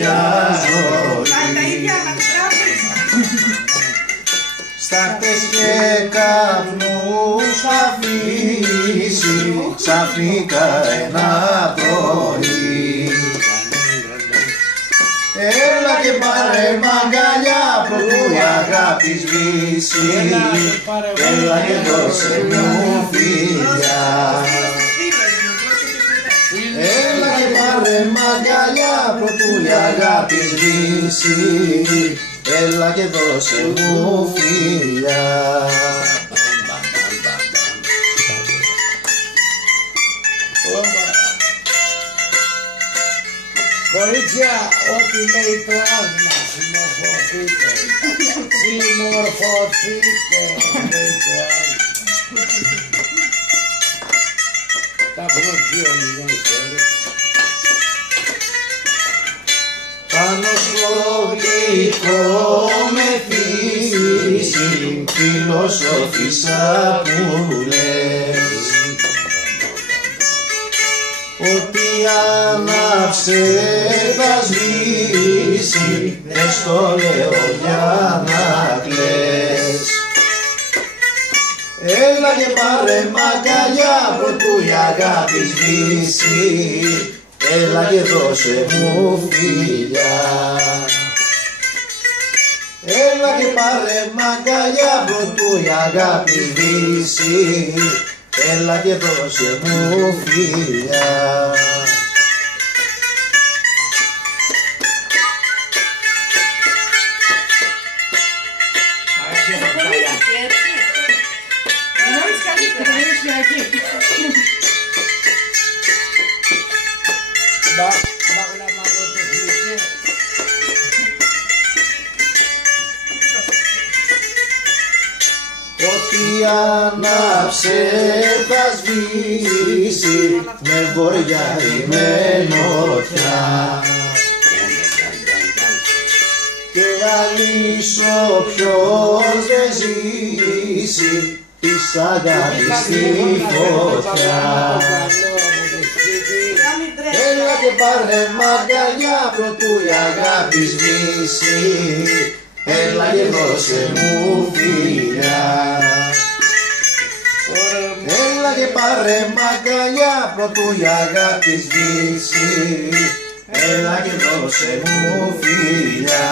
μια ζωή. Στάχτες και καπνούς αφήσει ξαφνικά ένα πρωί. Έλα και πάρε μαγκαλιά προτού η αγάπη σβήσει. Έλα και δώσε μου φιλιά. Έλα και πάρε μαγκαλιά προτού η αγάπη σβήσει. Έλα και δώσε μου φιλιά. Κορίτσια, ό,τι λέει το άσμα, συμμορφωθείτε. Συμμορφωθείτε, λέει το άσμα. Τα χροντσιόν λοιπόν τώρα. Πάνω στο γλυκό μεθύσι, φιλοσόφισα που λες. Ότι άναψε θα σβήσει, δεν στο λέω για να κλαις. Έλα και πάρε μαγκαλιά προτού η αγάπη σβήσει. Έλα και δώσε μου φιλιά. Έλα και πάρε μαγκαλιά προτού η αγάπη σβήσει. Έλα και δώσε μου φιλιά. Ό,τι άναψε θα σβήσει, με βοριά ή με νότια. Και αλήσω ποιος δεν ζήσει, της αγάπης στη φωτιά. Έλα και πάρε μαγκαλιά προτού η αγάπη σβήσει. Έλα και δώσε μου φιλιά. Έλα και πάρε μαγκαλιά προτού η αγάπη σβήσει. Έλα και δώσε μου φιλιά.